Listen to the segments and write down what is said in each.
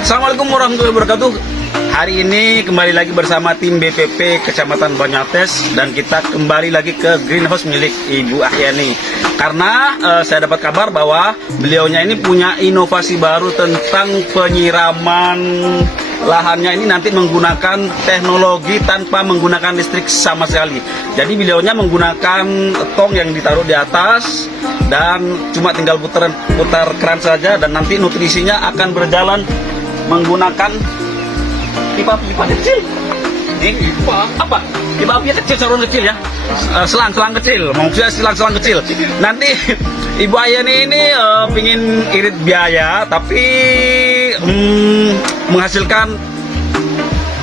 Assalamualaikum warahmatullahi wabarakatuh. Hari ini kembali lagi bersama tim BPP Kecamatan Banyates dan kita kembali lagi ke greenhouse milik Ibu Ahyani. Karena saya dapat kabar bahwa beliaunya ini punya inovasi baru tentang penyiraman lahannya ini nanti menggunakan teknologi tanpa menggunakan listrik sama sekali. Jadi beliaunya menggunakan tong yang ditaruh di atas dan cuma tinggal putar keran saja dan nanti nutrisinya akan berjalan menggunakan pipa kecil. Ini pipa apa? Pipa api kecil, saluran kecil ya. Selang kecil, maksudnya selang kecil. Nanti Ibu Ahyani ini pingin irit biaya tapi menghasilkan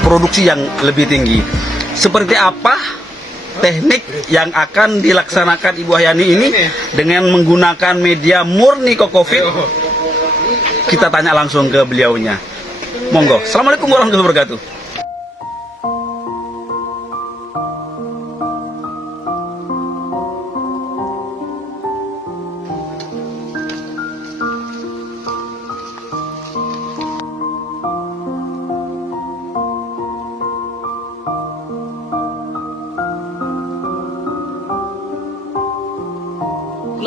produksi yang lebih tinggi. Seperti apa teknik yang akan dilaksanakan Ibu Ahyani ini dengan menggunakan media murni kokofit? Kita tanya langsung ke beliaunya. Monggo. Assalamualaikum warahmatullahi wabarakatuh.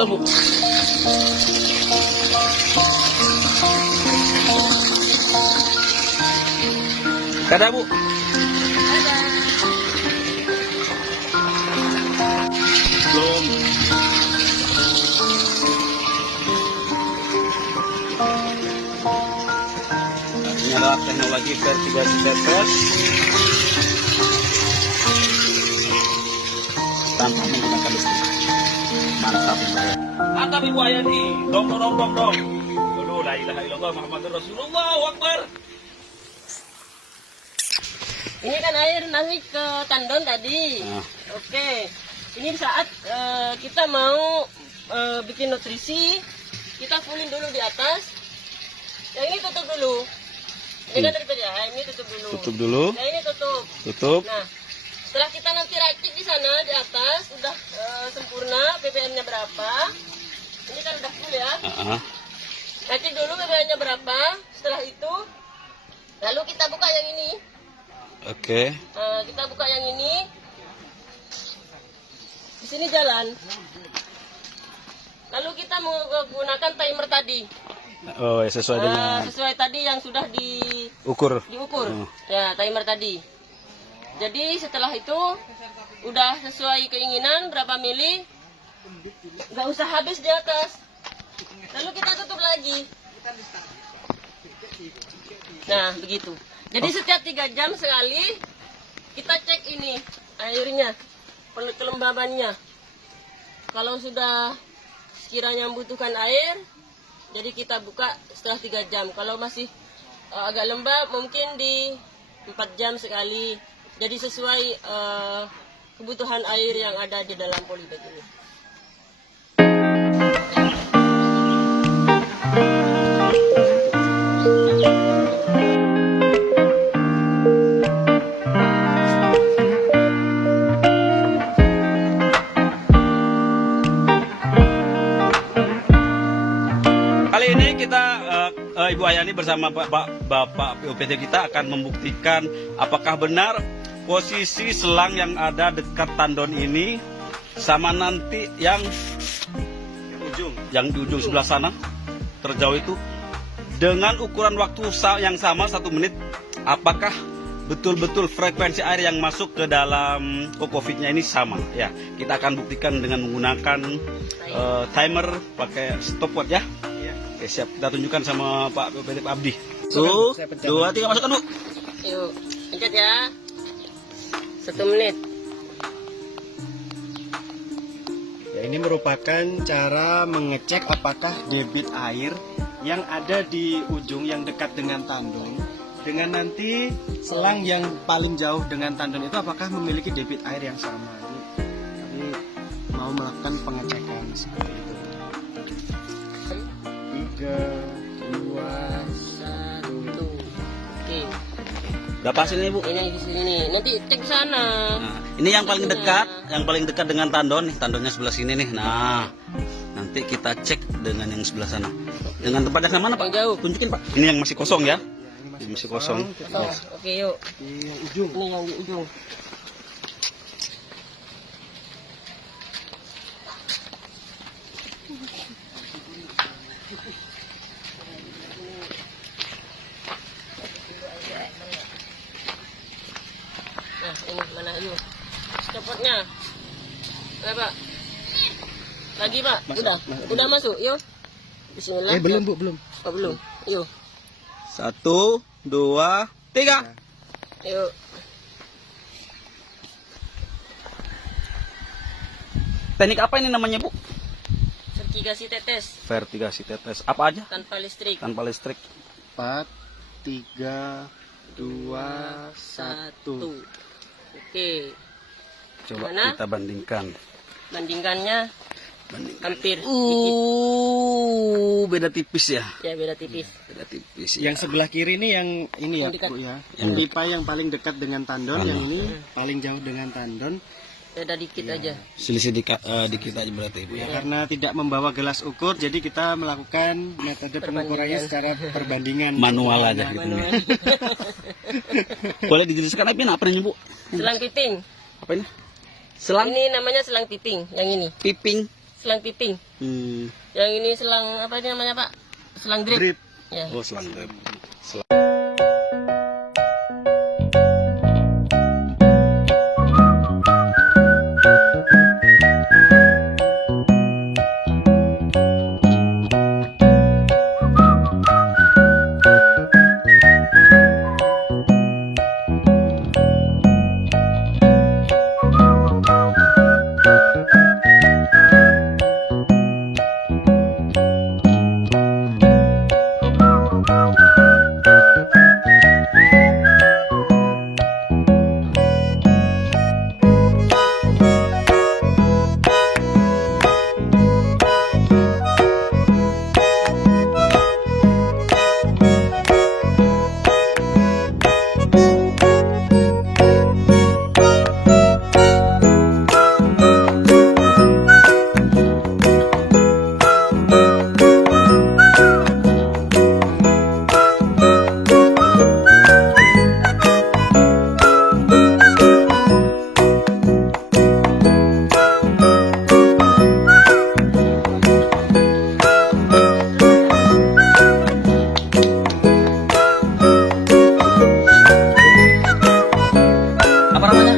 Bu. Ada Bu? Ada. Belum. Ini adalah teknologi vertigasi tetes tanpa menggunakan listrik. Mantap saya. Mantap Ibu Ahyani. Dong. Aduh, la ilaha illallah Muhammadur Rasulullah, Allahu Akbar. Ini kan air naik ke tandon tadi. Oke. Ini saat kita mau bikin nutrisi, kita fullin dulu di atas. Yang ini tutup dulu. Ini kan tadi ya, ini tutup dulu. Tutup dulu. Nah ini tutup. Tutup. Nah, setelah kita nanti racik di sana di atas, udah sempurna ppm-nya berapa? Ini kan udah full ya. Racik dulu ppm-nya berapa? Setelah itu, lalu kita buka yang ini. Oke. Kita buka yang ini. Di sini jalan. Lalu kita menggunakan timer tadi. Oh, ya, sesuai dengan Sesuai tadi yang sudah diukur. Ya, timer tadi. Jadi setelah itu udah sesuai keinginan berapa mili, nggak usah habis di atas. Lalu kita tutup lagi. Nah, begitu. Jadi setiap 3 jam sekali kita cek ini airnya, kelembabannya. Kalau sudah sekiranya membutuhkan air, jadi kita buka setelah 3 jam. Kalau masih agak lembab, mungkin di 4 jam sekali. Jadi sesuai kebutuhan air yang ada di dalam polybag ini. Kali ini kita Ibu Ahyani bersama Bapak PUPT kita akan membuktikan apakah benar posisi selang yang ada dekat tandon ini sama nanti yang di ujung sebelah sana terjauh itu dengan ukuran waktu yang sama 1 menit. Apakah betul-betul frekuensi air yang masuk ke dalam kokofitnya ini sama? Ya, kita akan buktikan dengan menggunakan timer pakai stopwatch ya. Oke, siap. Kita tunjukkan sama Pak PUPT Pak Abdi. 1, 2, 3, masukkan Bu. Yuk, pencet ya. 1 menit. Ya, ini merupakan cara mengecek apakah debit air yang ada di ujung yang dekat dengan tandon dengan nanti selang yang paling jauh dengan tandon itu apakah memiliki debit air yang sama. Ini mau melakukan pengecekan seperti itu. 3, 2, 1. Oke. Berapa hasilnya Bu? Ini di sini. Nanti cek ke sana. Nah, ini yang paling dekat dengan tandon nih, tandonnya sebelah sini nih. Nah, nanti kita cek dengan yang sebelah sana. Dengan tempat yang mana Pak? Yang jauh. Tunjukin Pak. Ini yang masih kosong ya. Masih kosong. Oh, oke yuk. Di yang ujung. Ini yang di ujung. Nah, ini mana yuk? Copotnya. Ayo, Pak. Lagi, Pak. Udah masuk, yuk. Bismillah. Belum Bu, belum. Oh, belum. Yuk. 1, 2, 3. Yuk. Teknik apa ini namanya, Bu? Vertigasi tetes Vertigasi tetes. Apa aja? tanpa listrik. Tanpa listrik. 4, 3, 2, 1. Oke. Coba Mana? kita bandingkan. Bandingkannya hampir dikit. Beda tipis ya. Ya, beda tipis. Beda tipis. Ya. Yang sebelah kiri ini yang ini ya Yang dekat. Bu ya. Yang Pipa yang paling dekat dengan tandon, yang ini paling jauh dengan tandon. Beda dikit aja. Selisih dikit aja berarti, Bu ya. Ya, karena tidak membawa gelas ukur, jadi kita melakukan metode pengukurannya secara perbandingan. Manual aja gitu ya. Boleh dijelaskan apa namanya, Bu? Selang piping. Apa ini? Selang Ini namanya selang piping. Yang ini piping. selang piping. Yang ini selang apa ini namanya, Pak? Selang drip. Drip. Ya. Oh, selang drip. Apa namanya?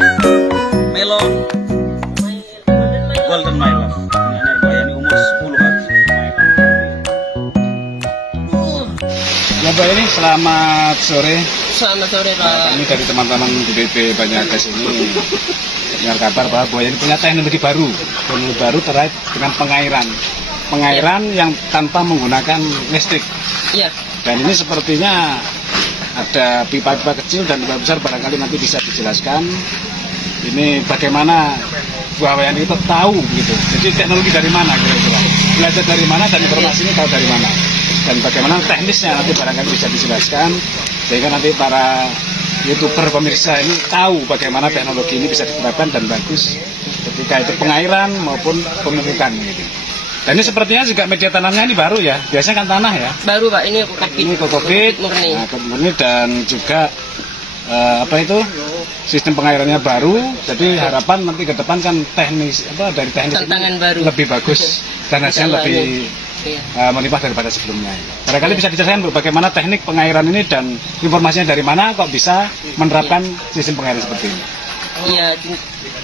Melon Golden My Love. Ini Ibu Ayani umur 10 hari. Ya, Bu Ayani, selamat sore. Selamat sore, Pak. Kami dari teman-teman DPP Banyuates ini dengar kabar bahwa Bu Ayani punya teknologi baru terkait dengan pengairan yang tanpa menggunakan listrik. Iya. Dan ini sepertinya ada pipa-pipa kecil dan pipa besar, barangkali nanti bisa dijelaskan ini bagaimana Bu Ayani itu tahu gitu. Jadi teknologi dari mana kira-kira? Belajar dari mana dan informasi ini tahu dari mana? Dan bagaimana teknisnya nanti barangkali bisa dijelaskan sehingga nanti para YouTuber pemirsa ini tahu bagaimana teknologi ini bisa diterapkan dan bagus ketika itu pengairan maupun pemupukan gitu. Dan ini sepertinya juga media tanamnya ini baru ya. Biasanya kan tanah ya. Baru, Pak. Ini kokpit. Ini kokpit murni. nah, kokpit murni dan juga apa itu sistem pengairannya baru. Jadi harapan nanti ke depan kan teknis dari teknis Tantangan ini baru. lebih bagus dan hasilnya lebih Iya. melimpah daripada sebelumnya. Barangkali bisa dijelaskan Bu, bagaimana teknik pengairan ini dan informasinya dari mana kok bisa menerapkan sistem pengairan seperti ini. Iya,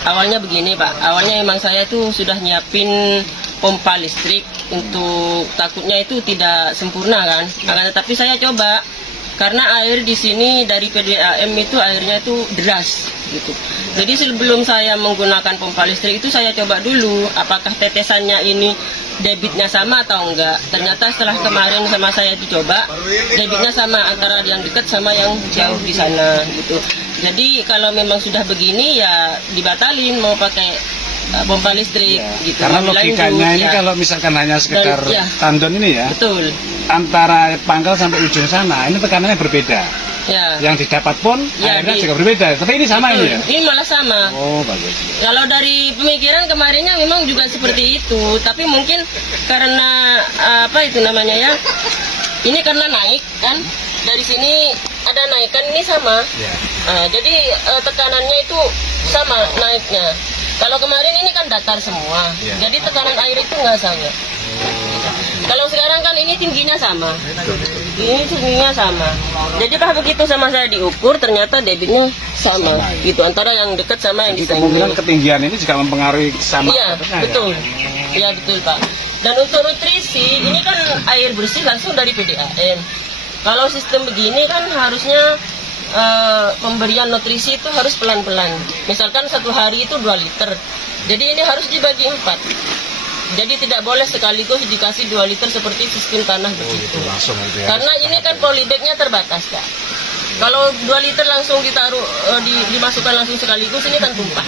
awalnya begini, Pak. Awalnya emang saya tuh sudah nyiapin pompa listrik untuk takutnya itu tidak sempurna kan. Akan tetapi saya coba karena air di sini dari PDAM itu airnya itu deras gitu. Jadi sebelum saya menggunakan pompa listrik itu saya coba dulu apakah tetesannya ini debitnya sama atau enggak. Ternyata setelah kemarin sama saya dicoba, debitnya sama antara yang dekat sama yang jauh di sana gitu. Jadi kalau memang sudah begini ya dibatalin mau pakai pompa listrik gitu. Karena Lebih logikanya lanjut, ini ya. kalau misalkan hanya sekedar Dan, ya. tandon ini ya, Betul. antara pangkal sampai ujung sana ini tekanannya berbeda. Ya. Yang didapat pun Ya, airnya di- juga berbeda. Tapi ini sama Betul. ini ya. Ini malah sama. Oh, bagus. Kalau dari pemikiran kemarinnya memang juga seperti itu, tapi mungkin karena apa itu namanya ya, ini karena naik kan dari sini ada naikkan ini sama. Ya. Jadi tekanannya itu sama naiknya. Kalau kemarin ini kan datar semua, Ya. jadi tekanan air itu nggak sama. Kalau sekarang kan ini tingginya sama, ini tingginya sama. Jadi pas begitu sama saya diukur, ternyata debitnya sama. Gitu antara yang dekat sama yang di Jadi kemungkinan sini. ketinggian ini juga mempengaruhi sama. Iya, airnya, ya? betul. Iya betul Pak. Dan untuk nutrisi, ini kan air bersih langsung dari PDAM. Kalau sistem begini kan harusnya pemberian nutrisi itu harus pelan-pelan. Misalkan satu hari itu 2 liter. Jadi ini harus dibagi 4. Jadi tidak boleh sekaligus dikasih 2 liter seperti sistem tanah begitu. Langsung gitu ya. Karena ini kan polybagnya terbatas Kak. Kalau 2 liter langsung ditaruh dimasukkan langsung sekaligus ini kan tumpah.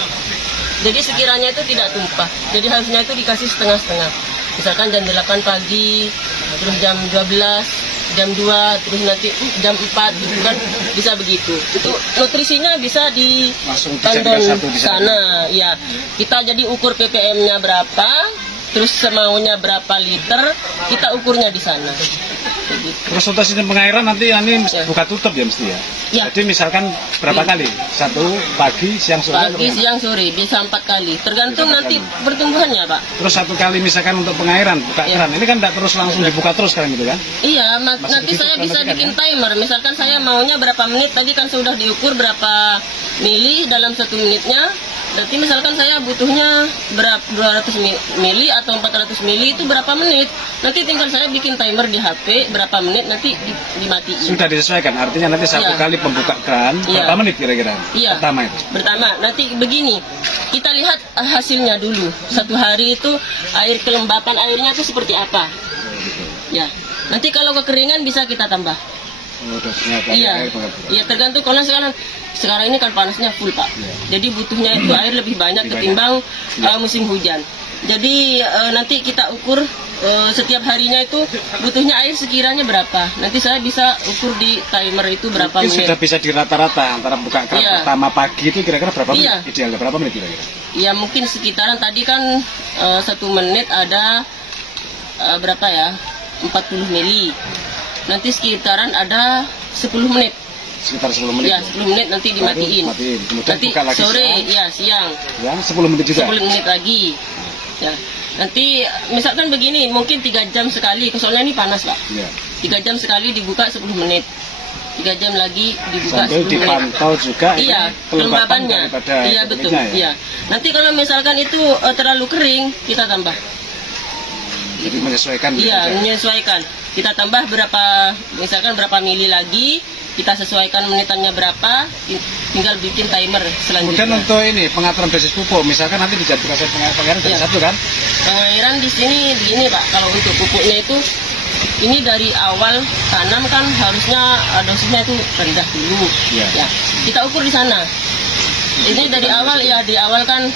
Jadi sekiranya itu tidak tumpah. Jadi harusnya itu dikasih setengah-setengah. Misalkan jam 8 pagi, terus jam 12, jam 2, terus nanti jam 4 gitu kan, bisa begitu. Itu nutrisinya bisa di Langsung tandon dijadikan satu di sana. Ya, kita jadi ukur ppm-nya berapa, terus semaunya berapa liter, kita ukurnya di sana. Begitu. Terus untuk sistem pengairan nanti ini Ya. buka tutup ya mesti ya? Ya. Jadi misalkan berapa Iya. kali? 1 pagi, siang, sore? Pagi, atau gimana? siang, sore, bisa 4 kali. Tergantung nanti pertumbuhannya, Pak. Terus 1 kali misalkan untuk pengairan, buka Ya. keran. Ini kan tidak terus langsung dibuka terus kan gitu kan? Iya, Masih nanti begitu saya bisa kronologikan, bikin timer. Misalkan saya maunya berapa menit, tadi kan sudah diukur berapa mili dalam 1 menitnya. Berarti misalkan saya butuhnya 200 mili atau 400 mili itu berapa menit. Nanti tinggal saya bikin timer di HP berapa menit nanti dimatiin. Sudah disesuaikan, artinya nanti 1 Iya. kali pembuka keran, Iya. berapa menit kira-kira? Iya. Pertama itu. Pertama, nanti begini, kita lihat hasilnya dulu. 1 hari itu air kelembapan airnya itu seperti apa. Ya, nanti kalau kekeringan bisa kita tambah. Oh, terusnya dari Iya, air pengaturan. iya tergantung kalau sekarang ini kan panasnya full Pak. Jadi butuhnya itu air lebih banyak Lebih ketimbang musim hujan. Jadi nanti kita ukur setiap harinya itu butuhnya air sekiranya berapa. Nanti saya bisa ukur di timer itu berapa Mungkin menit. sudah bisa dirata-rata antara buka keran Iya. pertama pagi itu kira-kira berapa Iya. menit? Idealnya berapa menit kira-kira? Ya mungkin sekitaran tadi kan 1 menit ada berapa ya? 40 mili. Nanti sekitaran ada 10 menit. Sekitar 10 menit. Ya 10 menit nanti dimatiin. Baru matiin. Kemudian Nanti buka lagi sore, siang. ya siang. Ya, 10 menit juga. 10 menit lagi. Ya. Nanti misalkan begini, mungkin 3 jam sekali, soalnya ini panas Pak. Iya. 3 jam sekali dibuka 10 menit. 3 jam lagi dibuka Sambil 10 menit. dipantau juga ini Iya, kelembapan kelembapannya. daripada Iya betul. kulitnya ya. Iya. Nanti kalau misalkan itu terlalu kering, kita tambah. Jadi menyesuaikan gitu Iya, aja. menyesuaikan. Kita tambah berapa, misalkan berapa mili lagi, kita sesuaikan menitannya berapa, tinggal bikin timer selanjutnya. Kemudian untuk ini pengaturan dosis pupuk, misalkan nanti dijadikan pengairan dari Iya. 1 kan? Pengairan di sini begini Pak, kalau untuk pupuknya itu ini dari awal tanam kan harusnya dosisnya itu rendah dulu. Iya. Ya, kita ukur di sana. Ini dari awal ya, di awal kan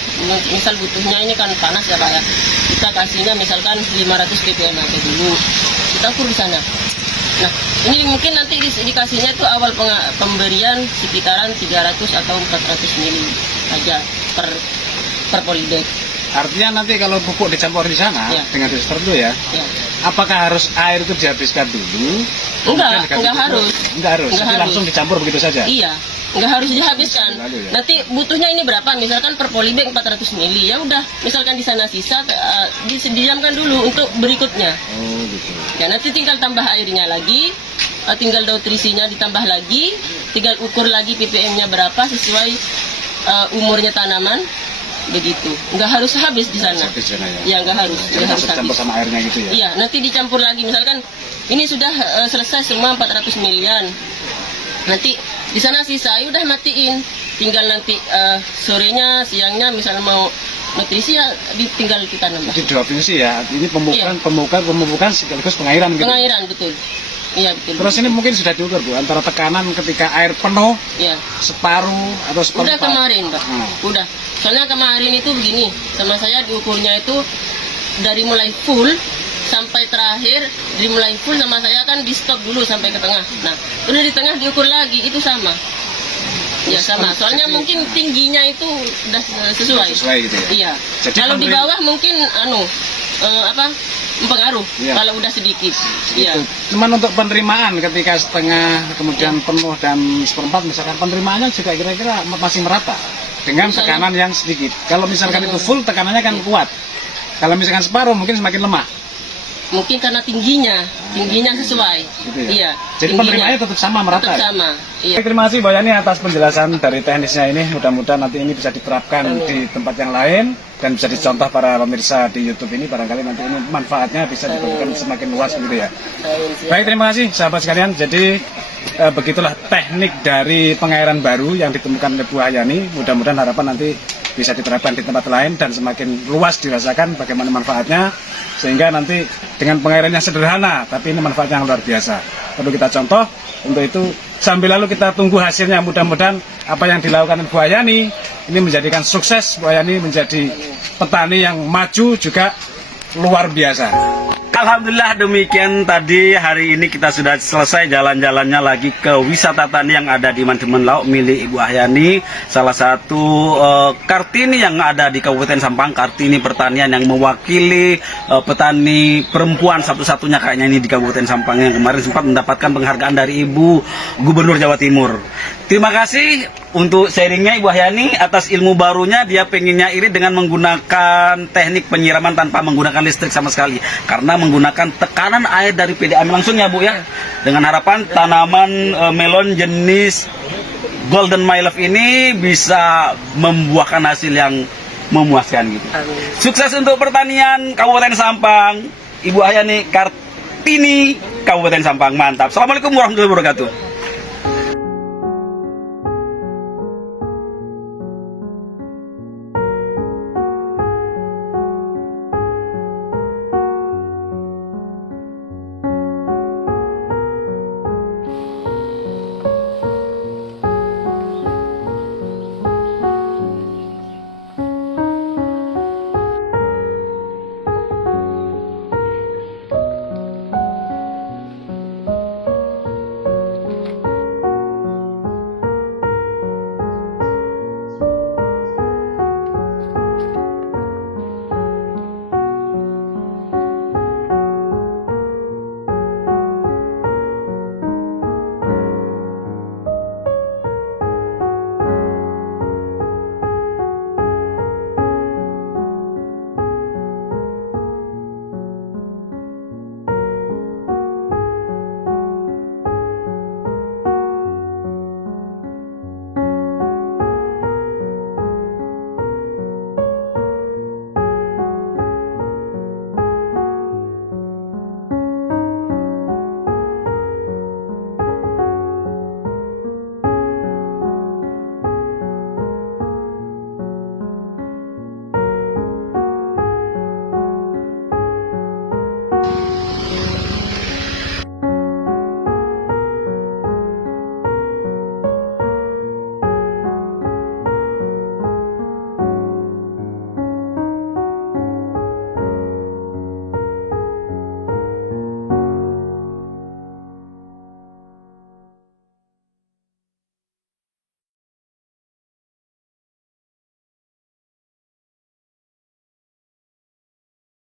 misal butuhnya ini kan panas ya Pak ya. Kita kasihnya misalkan 500 ppm aja dulu. Kita ukur di sana. Nah, ini mungkin nanti dikasihnya itu awal pemberian sekitaran 300 atau 400 mili aja per polybag. Artinya nanti kalau pupuk dicampur di sana Iya. dengan dosis tertentu ya, Ya. apakah harus air itu dihabiskan dulu? kemudian dikasih Enggak pupuk? harus. Enggak harus, Enggak jadi harus. langsung dicampur begitu saja. Iya, nggak harus dihabiskan. Lalu ya. Nanti butuhnya ini berapa? Misalkan per polybag 400 mili. Ya udah, misalkan di sana sisa didiamkan dulu untuk berikutnya. Oh gitu. Ya nanti tinggal tambah airnya lagi, tinggal nutrisinya ditambah lagi, tinggal ukur lagi ppm-nya berapa sesuai umurnya tanaman. Begitu. Nggak harus habis di sana. Habis di sana ya. Ya nggak harus, Jadi nggak harus langsung dicampur habis. sama airnya gitu ya. Iya, nanti dicampur lagi. Misalkan ini sudah selesai semua 400 milian. Nanti di sana sisa, ya udah matiin. Tinggal nanti sorenya, siangnya misalnya mau nutrisi ya tinggal kita nambah. Jadi 2 fungsi ya. Ini pemupukan sekaligus pengairan gitu. Pengairan betul. Iya betul. Terus ini mungkin sudah diukur Bu, antara tekanan ketika air penuh, ya. separuh atau Udah seperempat. kemarin, Pak. Hmm. Udah. Soalnya kemarin itu begini, sama saya diukurnya itu dari mulai full sampai terakhir, dari mulai full sama saya kan di stop dulu sampai ke tengah. Nah, udah di tengah diukur lagi, itu sama. Ya sama. Soalnya Jadi- mungkin tingginya itu udah sesuai. Sesuai gitu ya. Iya. Jadi Kalau di pemerintah- bawah mungkin mempengaruh Iya. kalau udah sedikit. Iya. Cuman untuk penerimaan ketika setengah kemudian penuh dan seperempat misalkan penerimaannya juga kira-kira masih merata dengan Misalnya- tekanan yang sedikit. Kalau misalkan itu full tekanannya kan kuat. Kalau misalkan separuh mungkin semakin lemah. Mungkin karena tingginya sesuai. Gitu ya. Iya. Jadi tingginya. penerimaannya tetap sama merata. Tetap sama. Iya. Terima kasih Mbak Yani atas penjelasan dari teknisnya ini. Mudah-mudahan nanti ini bisa diterapkan Amin. di tempat yang lain dan bisa dicontoh para pemirsa di YouTube ini. Barangkali nanti ini manfaatnya bisa diberikan semakin luas gitu ya. Baik, terima kasih sahabat sekalian. Jadi begitulah teknik dari pengairan baru yang ditemukan oleh Bu Yani. Mudah-mudahan harapan nanti bisa diterapkan di tempat lain dan semakin luas dirasakan bagaimana manfaatnya, sehingga nanti dengan pengairan yang sederhana tapi ini manfaatnya yang luar biasa. Perlu kita contoh. Untuk itu sambil lalu kita tunggu hasilnya. Mudah-mudahan apa yang dilakukan Bu Yani ini menjadikan sukses. Bu Yani menjadi petani yang maju juga luar biasa. Alhamdulillah demikian tadi hari ini kita sudah selesai jalan-jalannya lagi ke wisata tani yang ada di Manajemen Lauk milik Ibu Ahyani, salah satu Kartini yang ada di Kabupaten Sampang. Kartini pertanian yang mewakili petani perempuan satu-satunya kayaknya ini di Kabupaten Sampang yang kemarin sempat mendapatkan penghargaan dari Ibu Gubernur Jawa Timur. Terima kasih untuk sharingnya Ibu Ahyani atas ilmu barunya. Dia pengennya iri dengan menggunakan teknik penyiraman tanpa menggunakan listrik sama sekali, karena menggunakan tekanan air dari PDAM langsung ya Bu ya. Dengan harapan tanaman melon jenis Golden My Love ini bisa membuahkan hasil yang memuaskan gitu. Amin. Sukses untuk pertanian Kabupaten Sampang, Ibu Ahyani Kartini, Kabupaten Sampang. Mantap. Assalamualaikum warahmatullahi wabarakatuh.